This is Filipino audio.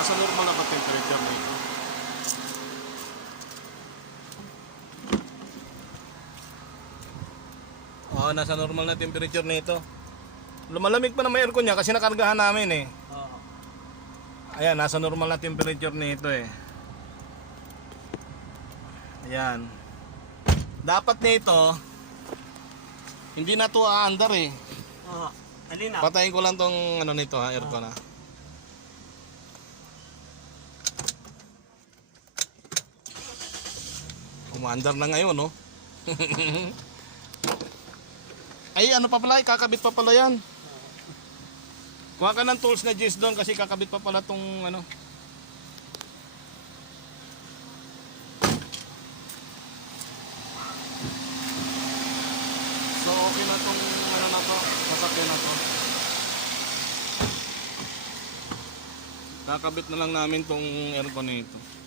Nasa normal na ba temperature nito? Oo, nasa normal na temperature nito. Lumalamig pa na may aircon niya kasi nakargahan namin eh. Oo. Ayan, nasa normal na temperature nito eh. Ayan. Dapat nito hindi na to aandar eh. Oo. Alin na? Patayin ko lang tong ano nito ha, aircon ha. Umaandar na ngayon no. Ay ano pa pala, kakabit pa pala yan. Kuha ka ng tools na Jis doon kasi kakabit pa pala tong ano. So okay na tong ano na to, sasakyan na to. Kakabit na lang namin tong aircon nito.